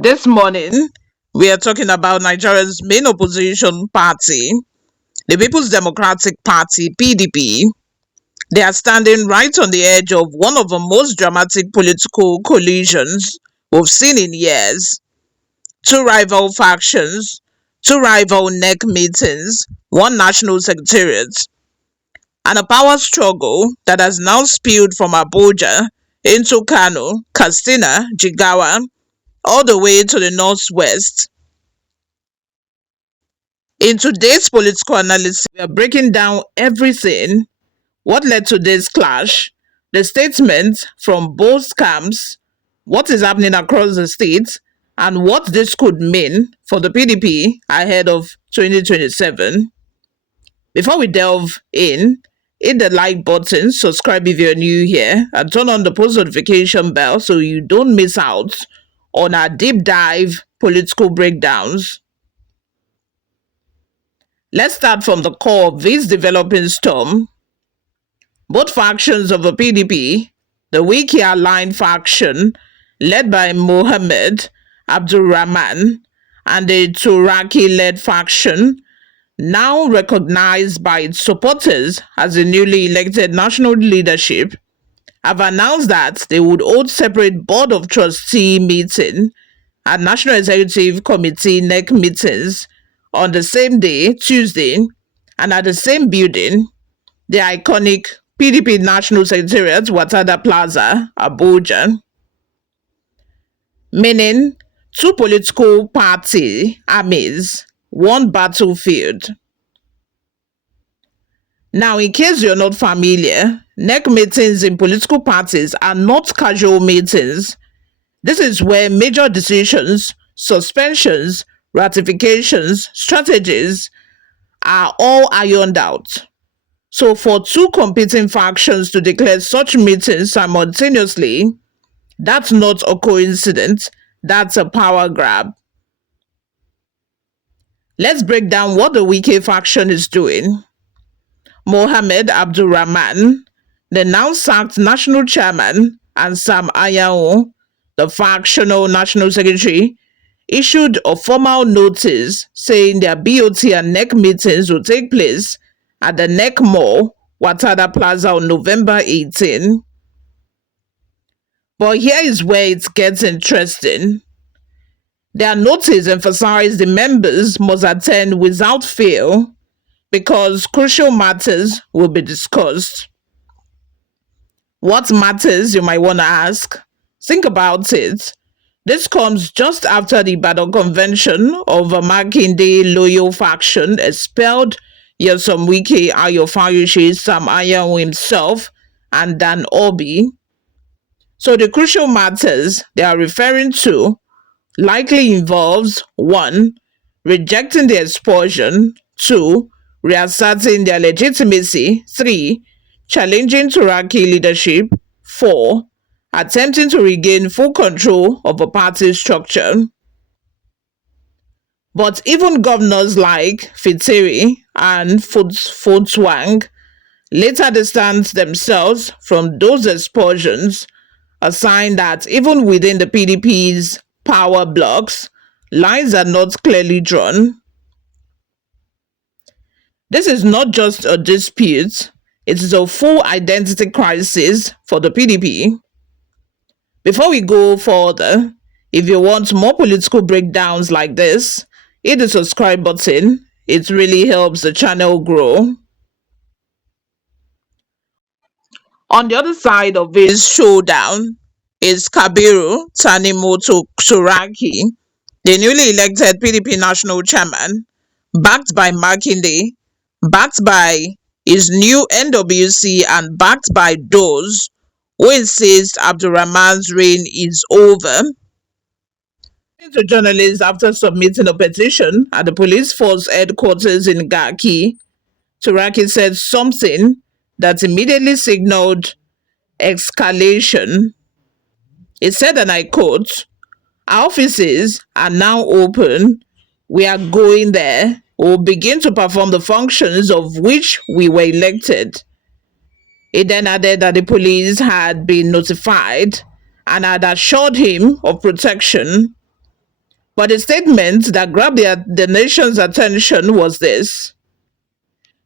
This morning, we are talking about Nigeria's main opposition party, the People's Democratic Party, PDP. They are standing right on the edge of one of the most dramatic political collisions we've seen in years. Two rival factions, two rival NEC meetings, one national secretariat, and a power struggle that has now spilled from Abuja into Kano, Katsina, Jigawa, all the way to the northwest. In today's political analysis, we are breaking down everything: what led to this clash, the statements from both camps, what is happening across the state, and what this could mean for the PDP ahead of 2027. Before we delve in, hit the like button, subscribe if you're new here, and turn on the post notification bell so you don't miss out on our deep dive political breakdowns. Let's start from the core of this developing storm. Both factions of the PDP, the Wike-aligned faction led by Mohammed Abdulrahman and the Turaki-led faction, now recognized by its supporters as the newly elected national leadership, have announced that they would hold separate Board of Trustee meeting and National Executive Committee NEC meetings on the same day, Tuesday, and at the same building, the iconic PDP National Secretariat, Wadata Plaza, Abuja. Meaning, two political party armies, one battlefield. Now, in case you're not familiar, NEC meetings in political parties are not casual meetings. This is where major decisions, suspensions, ratifications, strategies are all ironed out. So for two competing factions to declare such meetings simultaneously, that's not a coincidence, that's a power grab. Let's break down what the Wike faction is doing. Mohammed Abdulrahman, the now sacked national chairman, and Sam Ayawo, the factional national secretary, issued a formal notice saying their BOT and NEC meetings will take place at the NEC Mall, Wadata Plaza on November 18. But here is where it gets interesting. Their notice emphasized the members must attend without fail because crucial matters will be discussed. What matters, you might want to ask? Think about it. This comes just after the Battle Convention of a Makinde loyal faction expelled Nyesom Wike, Ayo Fayoshe, Sam Ayawo himself, and Dan Obi. So the crucial matters they are referring to likely involves 1. Rejecting the expulsion, 2. Reasserting their legitimacy, 3. Challenging Turaki leadership, 4. Attempting to regain full control of a party structure. But even governors like Fitiri and Fotwang later distanced themselves from those expulsions, a sign that even within the PDP's power blocks, lines are not clearly drawn. This is not just a dispute, it is a full identity crisis for the PDP. Before we go further, if you want more political breakdowns like this, hit the subscribe button. It really helps the channel grow. On the other side of this showdown is Kabiru Tanimu Turaki, the newly elected PDP national chairman, backed by Makinde, backed by his new NWC, and backed by those who insist Abdulrahman's reign is over. To journalists after submitting a petition at the police force headquarters in Garki, Turaki said something that immediately signaled escalation. He said, and I quote, "Our offices are now open. We are going there. We will begin to perform the functions of which we were elected." He then added that the police had been notified and had assured him of protection. But the statement that grabbed the nation's attention was this: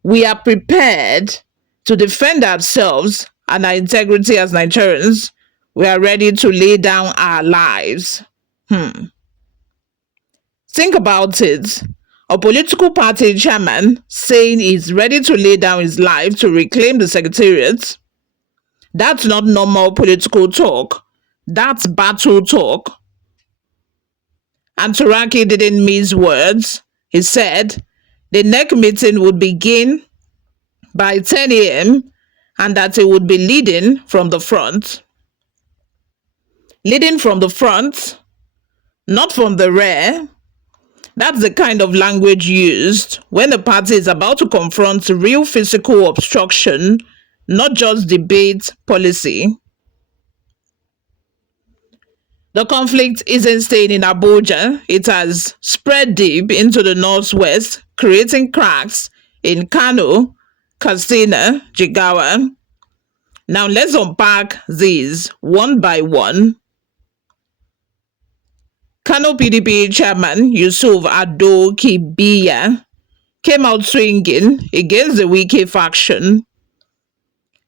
we are prepared to defend ourselves and our integrity as Nigerians. We are ready to lay down our lives. Think about it. A political party chairman saying he's ready to lay down his life to reclaim the secretariat. That's not normal political talk. That's battle talk. And Turaki didn't mince words. He said the NEC meeting would begin by 10 a.m. and that he would be leading from the front. Leading from the front, not from the rear. That's the kind of language used when the party is about to confront real physical obstruction, not just debate policy. The conflict isn't staying in Abuja. It has spread deep into the northwest, creating cracks in Kano, Katsina, Jigawa. Now let's unpack these one by one. Kano PDP chairman Yusuf Ado Kibiya came out swinging against the Wike faction.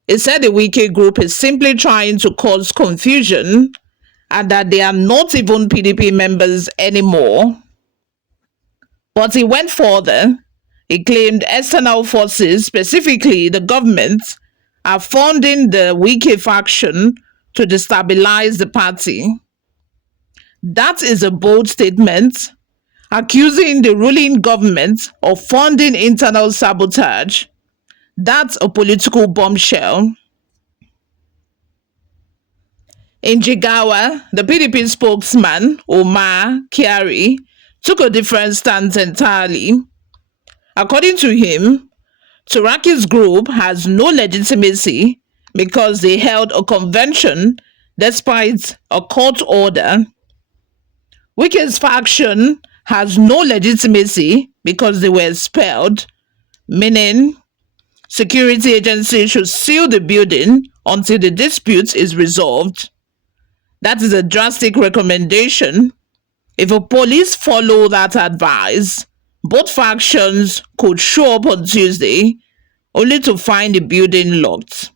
He said the Wike group is simply trying to cause confusion and that they are not even PDP members anymore. But he went further. He claimed external forces, specifically the government, are funding the Wike faction to destabilize the party. That is a bold statement, accusing the ruling government of funding internal sabotage. That's a political bombshell. In Jigawa, the PDP spokesman, Omar Kyari, took a different stance entirely. According to him, Turaki's group has no legitimacy because they held a convention despite a court order. Wike's faction has no legitimacy because they were expelled, meaning security agencies should seal the building until the dispute is resolved. That is a drastic recommendation. If the police follow that advice, both factions could show up on Tuesday only to find the building locked.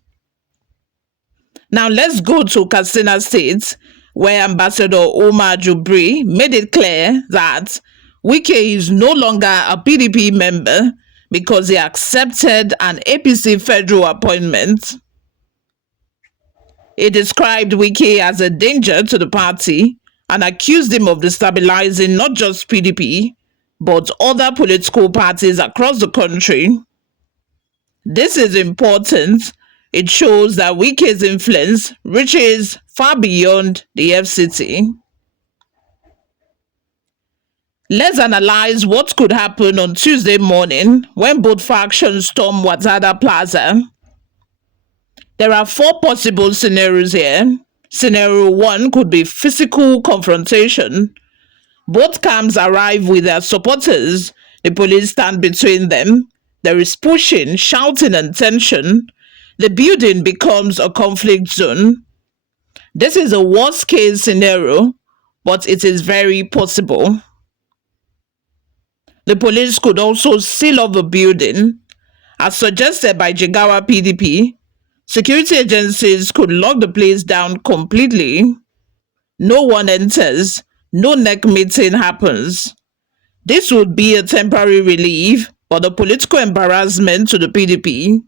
Now let's go to Katsina State, where Ambassador Omar Jubri made it clear that Wike is no longer a PDP member because he accepted an APC federal appointment. He described Wike as a danger to the party and accused him of destabilizing not just PDP, but other political parties across the country. This is important. It shows that Wike's influence reaches far beyond the FCT. Let's analyze what could happen on Tuesday morning when both factions storm Wadata Plaza. There are 4 possible scenarios here. Scenario 1 could be physical confrontation. Both camps arrive with their supporters. The police stand between them. There is pushing, shouting, and tension. The building becomes a conflict zone. This is a worst-case scenario, but it is very possible. The police could also seal off the building. As suggested by Jigawa PDP, security agencies could lock the place down completely. No one enters. No NEC meeting happens. This would be a temporary relief, but a political embarrassment to the PDP.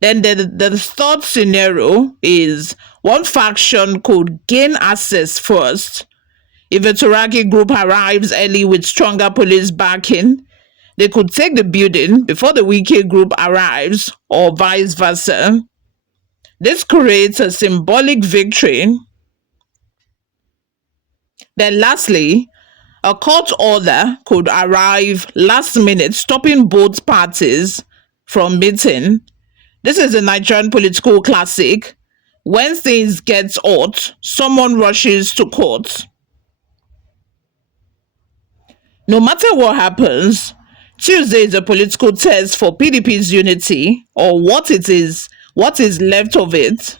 Then the third scenario is one faction could gain access first. If a Turaki group arrives early with stronger police backing, they could take the building before the Wike group arrives, or vice versa. This creates a symbolic victory. Then lastly, a court order could arrive last minute, stopping both parties from meeting. This is a Nigerian political classic. When things get hot, someone rushes to court. No matter what happens, Tuesday is a political test for PDP's unity, or what is left of it.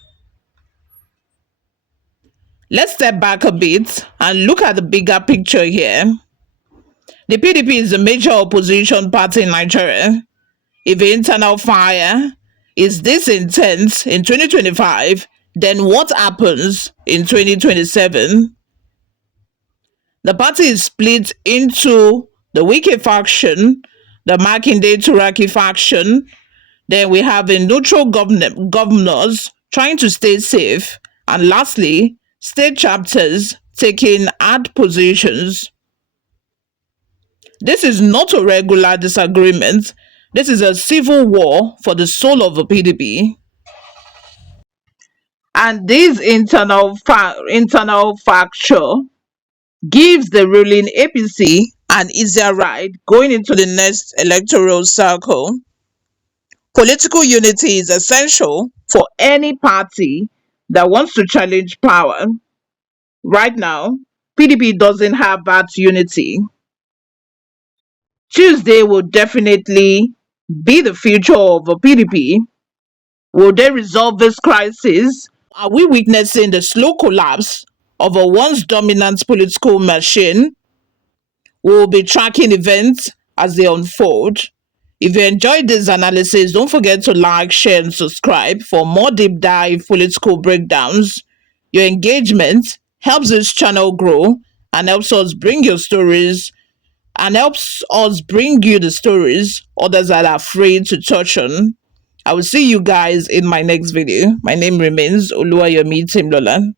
Let's step back a bit and look at the bigger picture here. The PDP is a major opposition party in Nigeria. If the internal fire is this intense in 2025, then what happens in 2027? The party is split into the Wike faction, the Makinde Turaki faction. Then we have the neutral governors trying to stay safe. And lastly, state chapters taking hard positions. This is not a regular disagreement. This is a civil war for the soul of the PDP. And this internal fracture gives the ruling APC an easier ride going into the next electoral cycle. Political unity is essential for any party that wants to challenge power. Right now, PDP doesn't have that unity. Tuesday will definitely be the future of the PDP. Will they resolve this crisis? Are we witnessing the slow collapse of a once dominant political machine? We'll be tracking events as they unfold. If you enjoyed this analysis, don't forget to like, share, and subscribe for more deep dive political breakdowns. Your engagement helps this channel grow and helps us bring you the stories others are afraid to touch on. I will see you guys in my next video. My name remains Oluwayomi Timlola.